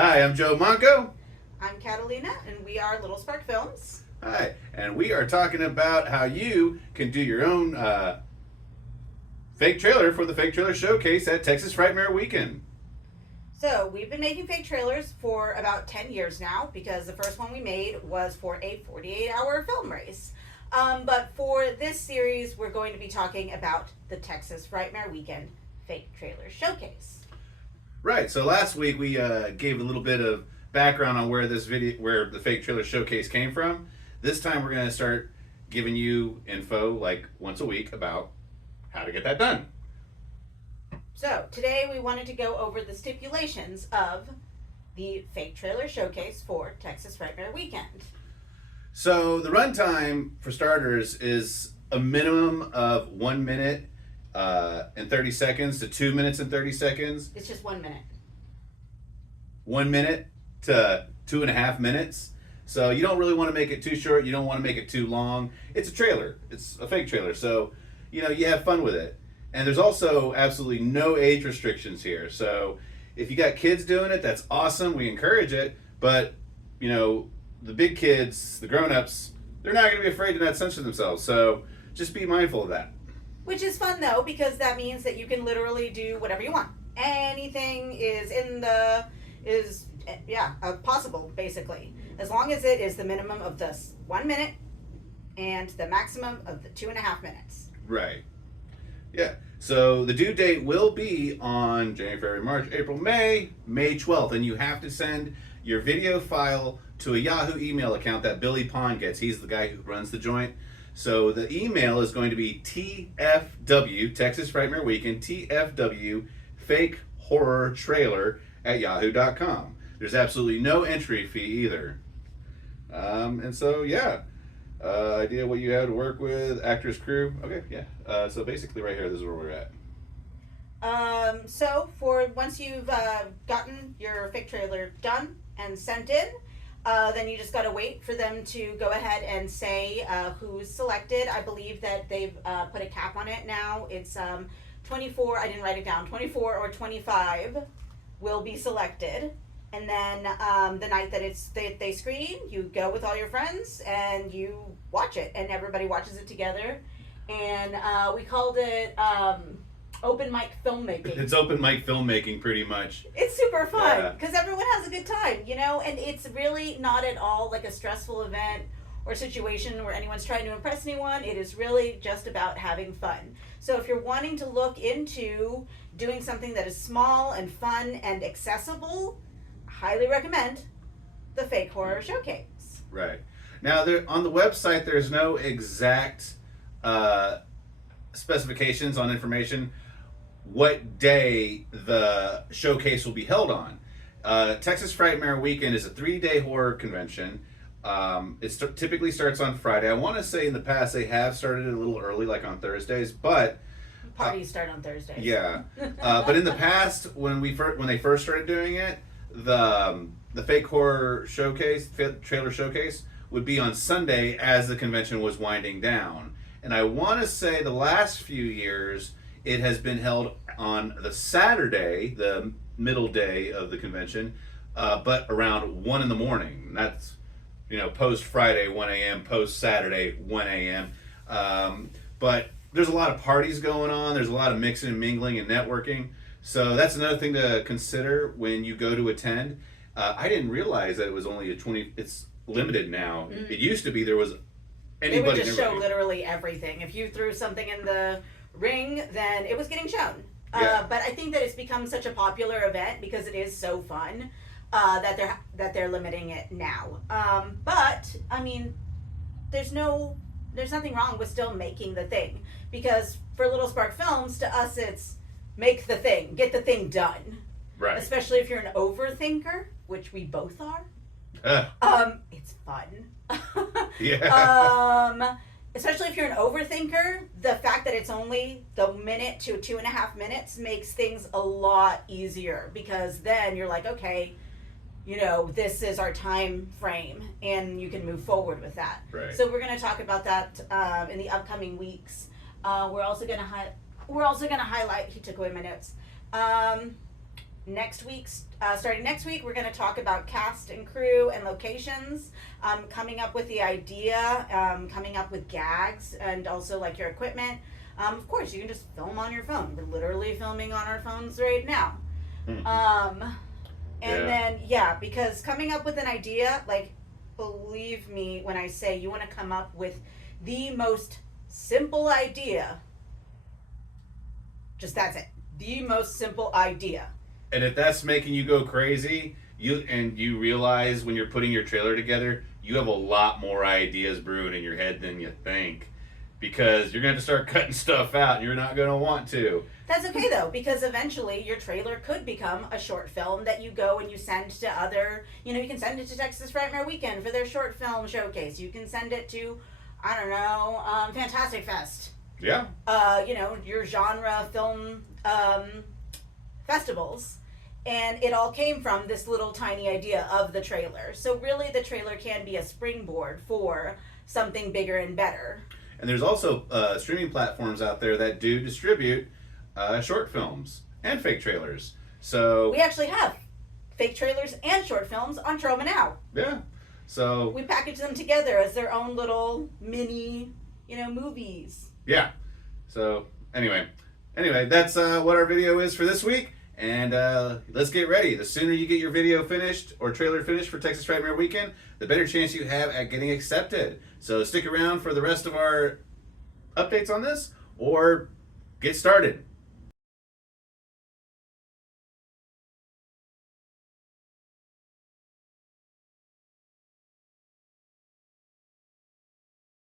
Hi, I'm Joe Monco. I'm Catalina, and we are Little Spark Films. Hi, and we are talking about how you can do your own fake trailer for the Fake Trailer Showcase at Texas Frightmare Weekend. So, we've been making fake trailers for about 10 years now because the first one we made was for a 48-hour film race. But for this series, we're going to be talking about the Texas Frightmare Weekend Fake Trailer Showcase. Right, so last week we gave a little bit of background on where the Fake Trailer Showcase came from. This time we're going to start giving you info like once a week about how to get that done. So, today we wanted to go over the stipulations of the Fake Trailer Showcase for Texas Frightmare Weekend. So the runtime, for starters, is a minimum of 1 minute and 30 seconds to 2 minutes and 30 seconds. It's just 1 minute. 1 minute to 2.5 minutes. So you don't really want to make it too short. You don't want to make it too long. It's a trailer. It's a fake trailer. So, you have fun with it. And there's also absolutely no age restrictions here. So if you got kids doing it, that's awesome. We encourage it. But, the big kids, the grown-ups, they're not going to be afraid to not censor themselves. So just be mindful of that. Which is fun, though, because that means that you can literally do whatever you want. Anything is possible, basically. As long as it is the minimum of this 1 minute and the maximum of the 2.5 minutes. Right. Yeah. So the due date will be on January, February, March, April, May 12th. And you have to send your video file to a Yahoo email account that Billy Pond gets. He's the guy who runs the joint. So the email is going to be TFW, Texas Frightmare Weekend, TFW fakehorrortrailer at yahoo.com. There's absolutely no entry fee either. Idea what you have to work with, actors, crew. Okay, yeah. So basically right here, this is where we're at. So for once you've gotten your fake trailer done and sent in, then you just got to wait for them to go ahead and say who's selected. I believe that they've put a cap on it now. It's 24, I didn't write it down, 24 or 25 will be selected. And then the night that they screen, you go with all your friends and you watch it. And everybody watches it together. And we called it open mic filmmaking. It's open mic filmmaking, pretty much. It's super fun because everyone has a good time, and it's really not at all like a stressful event or situation where anyone's trying to impress anyone. It is really just about having fun. So if you're wanting to look into doing something that is small and fun and accessible, I highly recommend the Fake Horror Showcase. Right. Now, on the website, there's no exact specifications on information what day the showcase will be held on. Texas Frightmare Weekend is a 3-day horror convention. It typically starts on Friday. I want to say in the past they have started it a little early, like on Thursdays, but parties start on Thursdays. Yeah, but in the past when they first started doing it, the Fake Horror Showcase, Trailer Showcase, would be on Sunday as the convention was winding down. And I want to say the last few years it has been held on the Saturday, the middle day of the convention, but around 1 in the morning. That's, post Friday 1 a.m., post Saturday 1 a.m. But there's a lot of parties going on. There's a lot of mixing and mingling and networking. So that's another thing to consider when you go to attend. I didn't realize that it was only it's limited now. Mm. It used to be there was anybody. They would just show literally everything. If you threw something in the ring, then it was getting shown. Yeah. But I think that it's become such a popular event because it is so fun that they're limiting it now. But I mean, there's nothing wrong with still making the thing, because for Little Spark Films, to us it's make the thing, get the thing done. Right. Especially if you're an overthinker, which we both are. It's fun. Yeah. Especially if you're an overthinker, the fact that it's only the minute to 2.5 minutes makes things a lot easier, because then you're like, okay, this is our time frame, and you can move forward with that. Right. So we're going to talk about that in the upcoming weeks. We're also going to highlight. He took away my notes. starting next week, we're going to talk about cast and crew and locations, coming up with the idea, coming up with gags, and also like your equipment. Of course, you can just film on your phone. We're literally filming on our phones right now. Then, because coming up with an idea, like, believe me when I say you want to come up with the most simple idea. Just that's it. The most simple idea. And if that's making you go crazy, you realize when you're putting your trailer together, you have a lot more ideas brewing in your head than you think. Because you're going to start cutting stuff out and you're not going to want to. That's okay though, because eventually your trailer could become a short film that you go and you send to other, you can send it to Texas Frightmare Weekend for their short film showcase. You can send it to, I don't know, Fantastic Fest. Yeah. Your genre film festivals. And it all came from this little tiny idea of the trailer. So really the trailer can be a springboard for something bigger and better. And there's also streaming platforms out there that do distribute short films and fake trailers. So we actually have fake trailers and short films on Troma Now. Yeah. So we package them together as their own little mini, movies. Yeah. So anyway, that's what our video is for this week. And let's get ready. The sooner you get your video finished or trailer finished for Texas Frightmare Weekend, the better chance you have at getting accepted. So stick around for the rest of our updates on this or get started.